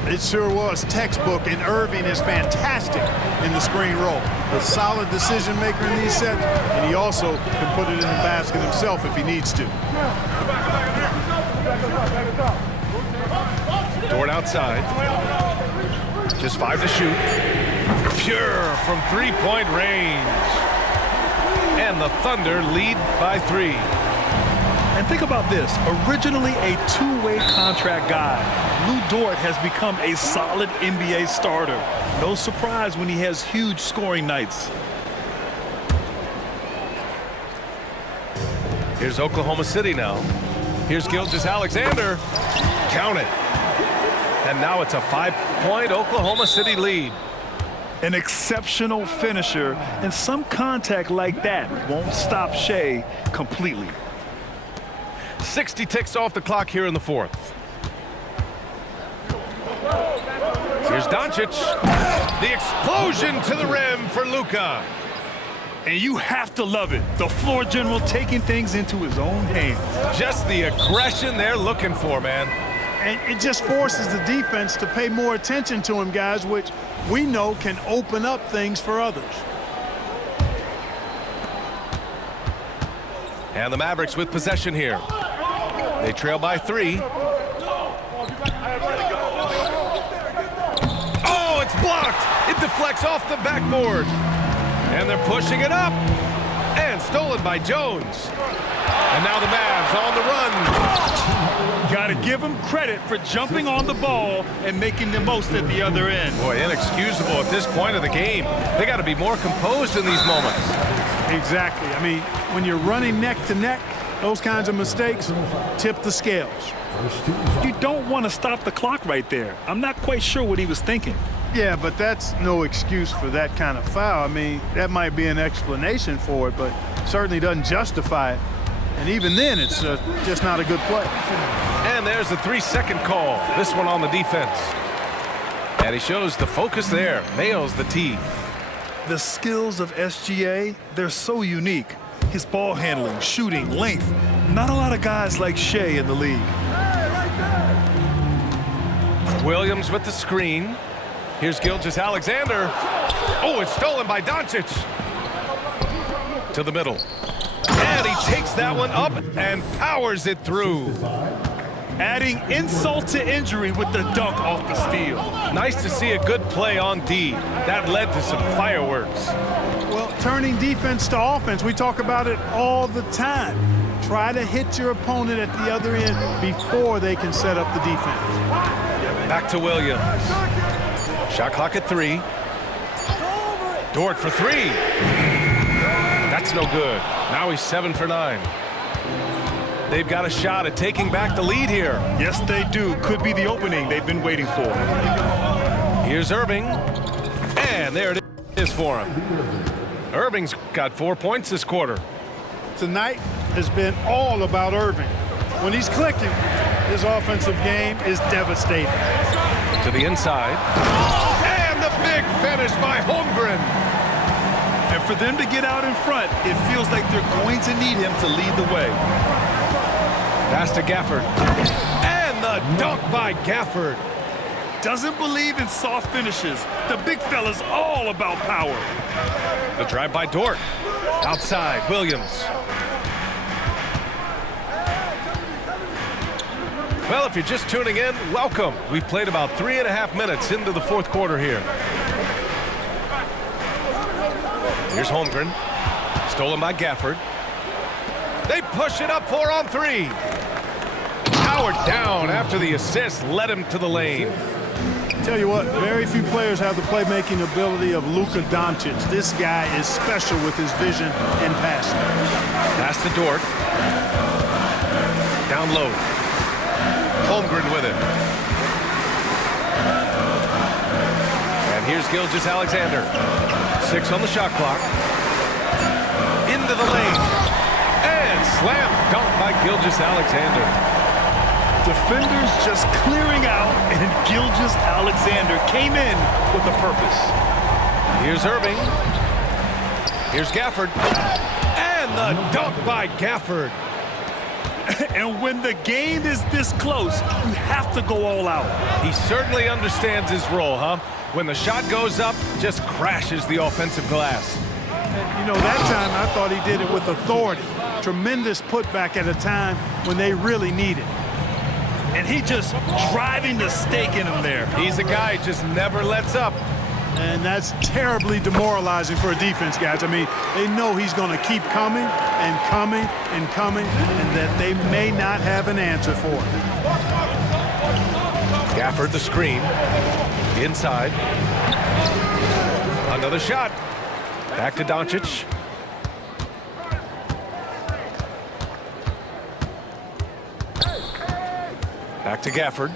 It sure was textbook, and Irving is fantastic in the screen roll. A solid decision maker in these sets, and he also can put it in the basket himself if he needs to. Dort outside. Just 5 to shoot. Pure from three-point range. And the Thunder lead by 3. And think about this. Originally a two-way contract guy, Lou Dort has become a solid NBA starter. No surprise when he has huge scoring nights. Here's Oklahoma City now. Here's Gilgeous-Alexander. Count it. And now it's a 5-point Oklahoma City lead. An exceptional finisher, and some contact like that won't stop Shea completely. 60 ticks off the clock here in the fourth. Here's Doncic. The explosion to the rim for Luka. And you have to love it. The floor general taking things into his own hands. Just the aggression they're looking for, man. And it just forces the defense to pay more attention to him, guys, which we know can open up things for others. And the Mavericks with possession here. They trail by 3. Oh, it's blocked. It deflects off the backboard. And they're pushing it up. And stolen by Jones. And now the Mavs on the run. Got to give him credit for jumping on the ball and making the most at the other end. Boy, inexcusable at this point of the game. They got to be more composed in these moments. Exactly. I mean, when you're running neck to neck, those kinds of mistakes tip the scales. You don't want to stop the clock right there. I'm not quite sure what he was thinking. Yeah, but that's no excuse for that kind of foul. I mean, that might be an explanation for it, but certainly doesn't justify it. And even then, it's just not a good play. And there's the 3-second call. This one on the defense. And he shows the focus there. Nails the tee. The skills of SGA, they're so unique. His ball handling, shooting, length. Not a lot of guys like Shea in the league. Williams with the screen. Here's Gilgeous-Alexander. Oh, it's stolen by Doncic. To the middle. And he takes that one up and powers it through. Adding insult to injury with the dunk off the steal. Nice to see a good play on D. That led to some fireworks. Well, turning defense to offense, we talk about it all the time. Try to hit your opponent at the other end before they can set up the defense. Back to Williams. Shot clock at 3. Dort for 3. That's no good. Now he's 7 for 9. They've got a shot at taking back the lead here. Yes, they do. Could be the opening they've been waiting for. Here's Irving. And there it is for him. Irving's got 4 points this quarter. Tonight has been all about Irving. When he's clicking, his offensive game is devastating. To the inside. And the big finish by Holmgren. And for them to get out in front, it feels like they're going to need him to lead the way. Pass to Gafford. And the dunk by Gafford. Doesn't believe in soft finishes. The big fella's all about power. The drive by Dort. Outside, Williams. Well, if you're just tuning in, welcome. We've played about 3.5 minutes into the fourth quarter here. Here's Holmgren. Stolen by Gafford. They push it up 4 on 3. Howard down after the assist led him to the lane. Tell you what, very few players have the playmaking ability of Luka Doncic. This guy is special with his vision and passing. Pass to Dort. Down low. Holmgren with it. And here's Gilgeous-Alexander. 6 on the shot clock. Into the lane. And slam dunk by Gilgeous-Alexander. Defenders just clearing out, and Gilgeous-Alexander came in with a purpose. Here's Irving. Here's Gafford. And the dunk by Gafford. And when the game is this close, you have to go all out. He certainly understands his role, huh? When the shot goes up, just crashes the offensive glass. You know, that time I thought he did it with authority. Tremendous putback at a time when they really need it. And he just driving the stake in him there. He's a guy who just never lets up. And that's terribly demoralizing for a defense, guys. I mean, they know he's going to keep coming and coming and coming, and that they may not have an answer for it. Gafford the screen. Inside. Another shot. Back to Doncic. Back to Gafford.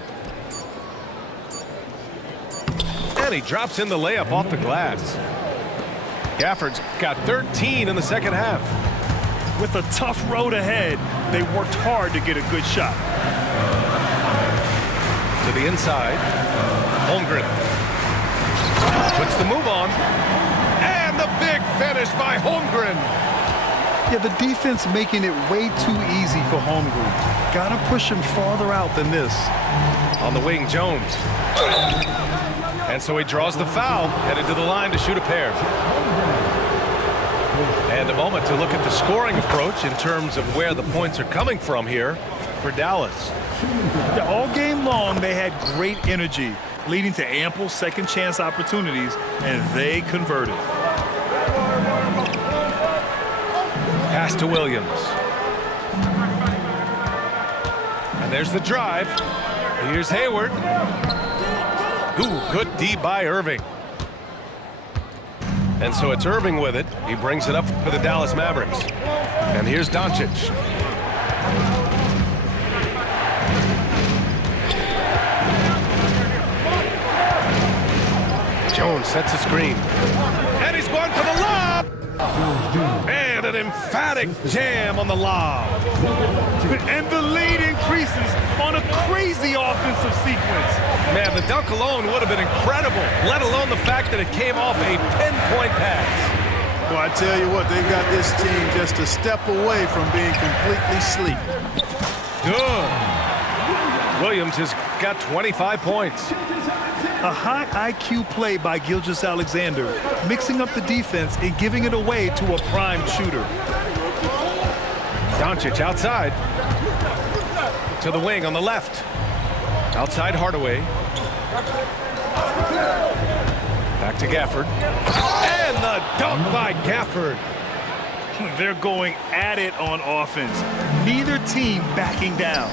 And he drops in the layup off the glass. Gafford's got 13 in the second half. With a tough road ahead, they worked hard to get a good shot. To the inside. Holmgren. Puts the move on. And the big finish by Holmgren. Yeah, the defense making it way too easy for Holmgren. Gotta push him farther out than this. On the wing, Jones. And so he draws the foul, headed to the line to shoot a pair. And a moment to look at the scoring approach in terms of where the points are coming from here for Dallas. Yeah, all game long, they had great energy, leading to ample second chance opportunities, and they converted. Pass to Williams. And there's the drive. Here's Hayward. Ooh, good D by Irving. And so it's Irving with it. He brings it up for the Dallas Mavericks. And here's Doncic. Jones sets a screen. And he's going for the lob. And an emphatic jam on the lob. And the lead increases on a crazy offensive sequence. Man, the dunk alone would have been incredible, let alone the fact that it came off a pinpoint pass. Well, I tell you what, they've got this team just a step away from being completely asleep. Good. Williams has got 25 points. A high IQ play by Gilgeous-Alexander, mixing up the defense and giving it away to a prime shooter. Doncic outside. To the wing on the left. Outside Hardaway. Back to Gafford. And the dunk by Gafford. They're going at it on offense. Neither team backing down.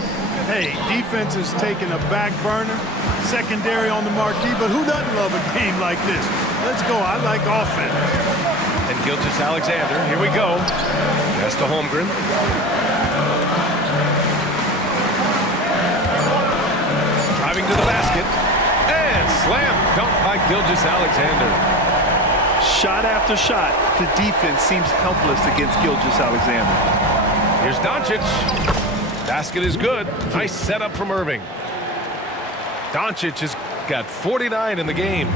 Hey, defense is taking a back burner, secondary on the marquee, but who doesn't love a game like this? Let's go. I like offense. And Gilgeous-Alexander, here we go. Pass to Holmgren. Driving to the basket. And slam dunk by Gilgeous-Alexander. Shot after shot, the defense seems helpless against Gilgeous-Alexander. Here's Doncic. Basket is good. Nice setup from Irving. Doncic has got 49 in the game.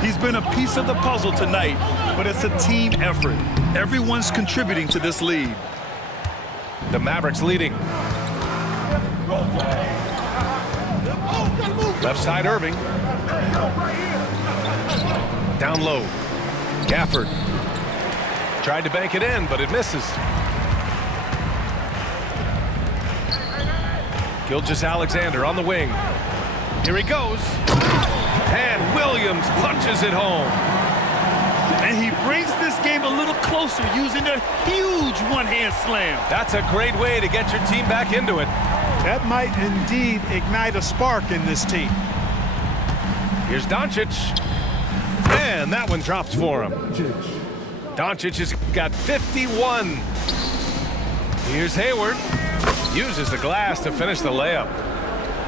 He's been a piece of the puzzle tonight, but it's a team effort. Everyone's contributing to this lead. The Mavericks leading. Left side Irving. Down low. Gafford. Tried to bank it in, but it misses. Gilgeous-Alexander on the wing. Here he goes. And Williams punches it home. And he brings this game a little closer using a huge one-hand slam. That's a great way to get your team back into it. That might indeed ignite a spark in this team. Here's Doncic. And that one drops for him. Doncic has got 51. Here's Hayward. Uses the glass to finish the layup.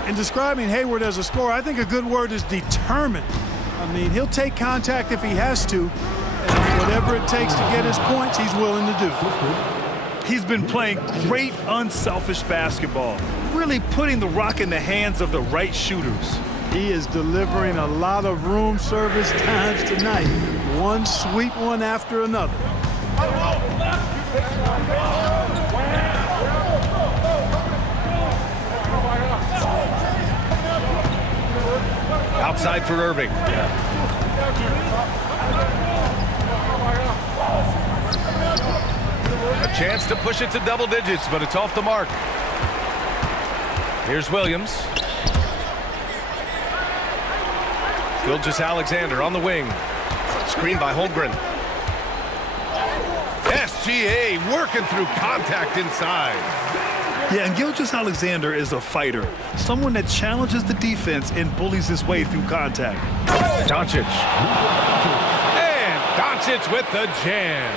In describing Hayward as a scorer, I think a good word is determined. I mean, he'll take contact if he has to, and whatever it takes to get his points, he's willing to do. He's been playing great, unselfish basketball, really putting the rock in the hands of the right shooters. He is delivering a lot of room service times tonight. One sweet one after another. Outside for Irving. A chance to push it to double digits, but it's off the mark. Here's Williams. Gilgeous-Alexander on the wing. Screen by Holmgren. SGA working through contact inside. Yeah, and Gilgeous-Alexander is a fighter. Someone that challenges the defense and bullies his way through contact. Doncic. And Doncic with the jam.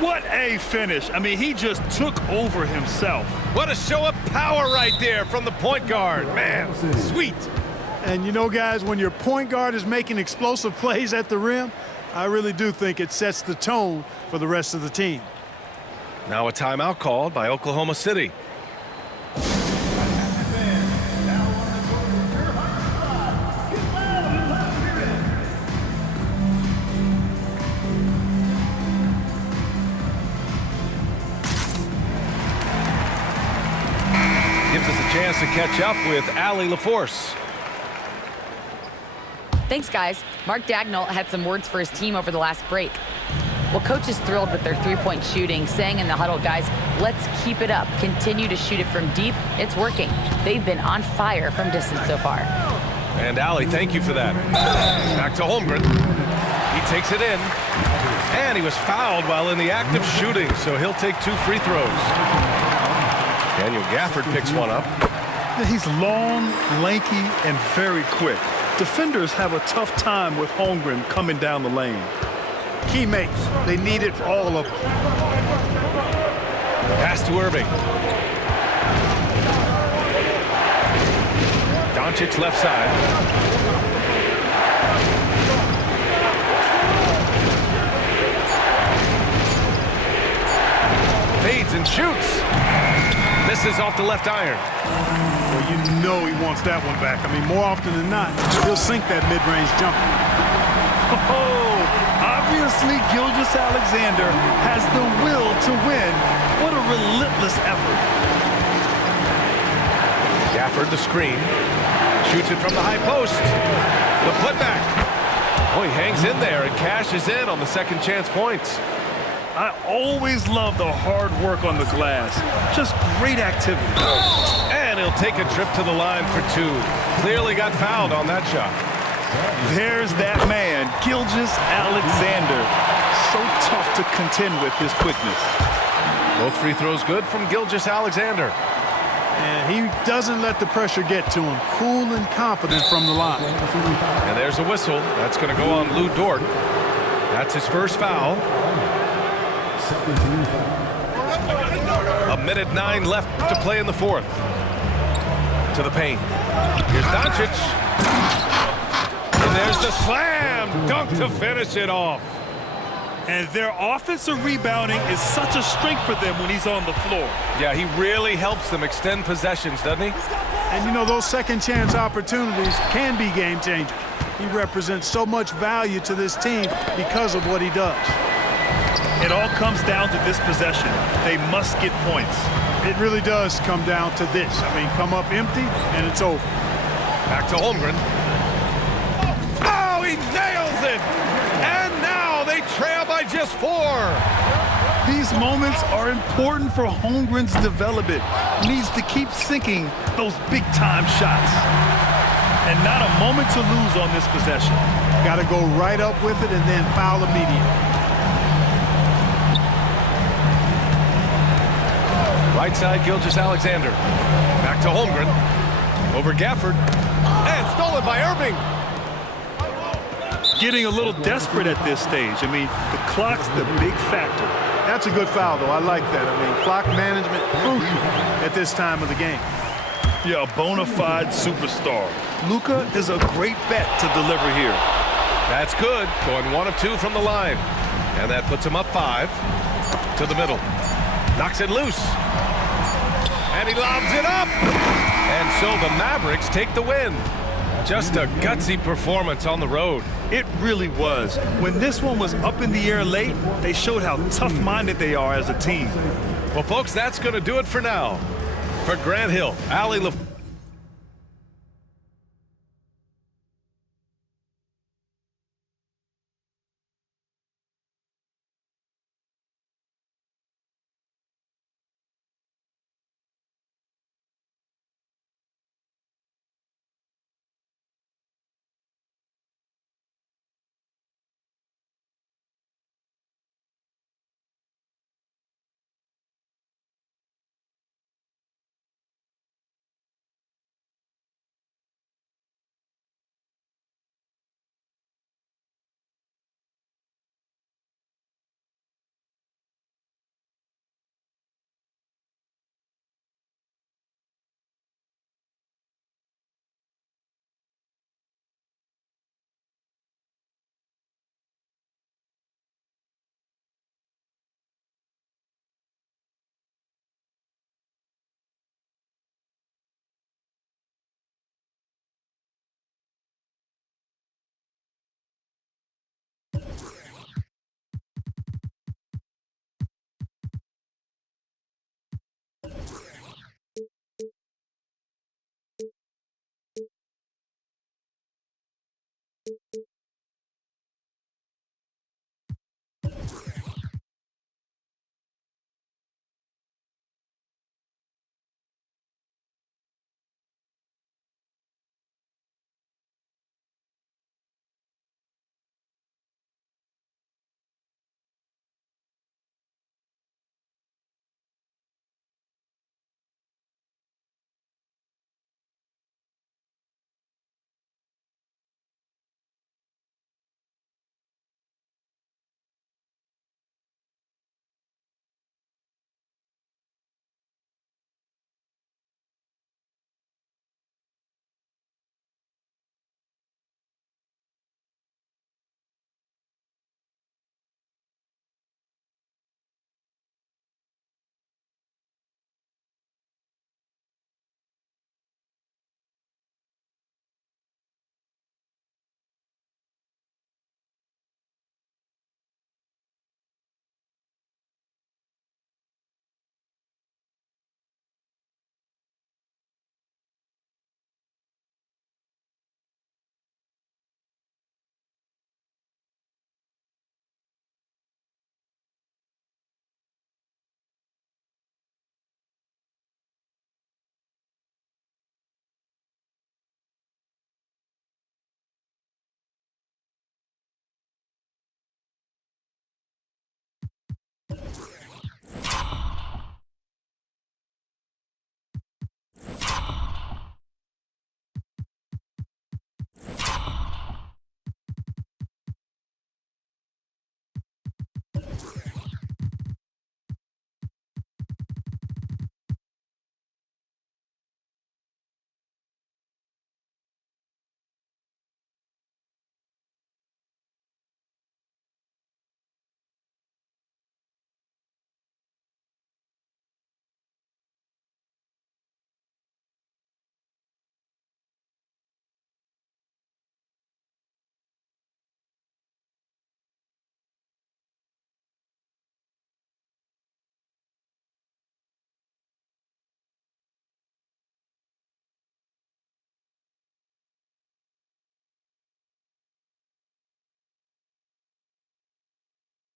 What a finish. I mean, he just took over himself. What a show of power right there from the point guard. Man, sweet. And you know, guys, when your point guard is making explosive plays at the rim, I really do think it sets the tone for the rest of the team. Now a timeout called by Oklahoma City. Gives us a chance to catch up with Allie LaForce. Thanks, guys. Mark Dagnall had some words for his team over the last break. Well, coach is thrilled with their three-point shooting, saying in the huddle, guys, let's keep it up. Continue to shoot it from deep. It's working. They've been on fire from distance so far. And Allie, thank you for that. Back to Holmgren. He takes it in. And he was fouled while in the act of shooting, so he'll take 2 free throws. Daniel Gafford picks one up. He's long, lanky, and very quick. Defenders have a tough time with Holmgren coming down the lane. Key makes. They need it for all of them. Pass to Irving. Doncic left side. Fades and shoots. Misses off the left iron. Well, you know he wants that one back. I mean, more often than not, he'll sink that mid-range jumper. Oh, obviously Gilgeous-Alexander has the will to win. What a relentless effort. Gafford the screen. Shoots it from the high post. The putback. Oh, he hangs in there and cashes in on the second chance points. I always love the hard work on the glass. Just great activity. And he'll take a trip to the line for 2. Clearly got fouled on that shot. There's that man, Gilgeous-Alexander. So tough to contend with his quickness. Both free throws good from Gilgeous-Alexander. And he doesn't let the pressure get to him. Cool and confident from the line. And there's a whistle. That's going to go on Lou Dort. That's his first foul. 1:09 left to play in the fourth. To the paint. Here's Doncic. And there's the slam dunk to finish it off. And their offensive rebounding is such a strength for them when he's on the floor. Yeah, he really helps them extend possessions, doesn't he? And you know, those second chance opportunities can be game changers. He represents so much value to this team because of what he does. It all comes down to this possession. They must get points. It really does come down to this. I mean, come up empty, and it's over. Back to Holmgren. Oh, he nails it! And now they trail by just 4. These moments are important for Holmgren's development. Needs to keep sinking those big-time shots. And not a moment to lose on this possession. Got to go right up with it and then foul immediately. Right side, Gilgeous-Alexander. Back to Holmgren. Over Gafford. And stolen by Irving. Getting a little desperate at this stage. I mean, the clock's the big factor. That's a good foul, though. I like that. I mean, clock management crucial at this time of the game. Yeah, a bona fide superstar. Luka is a great bet to deliver here. That's good. Going 1 of 2 from the line. And that puts him up 5. To the middle. Knocks it loose. And he lobs it up. And so the Mavericks take the win. Just a gutsy performance on the road. It really was. When this one was up in the air late, they showed how tough-minded they are as a team. Well, folks, that's going to do it for now. For Grant Hill, Allie LaForce.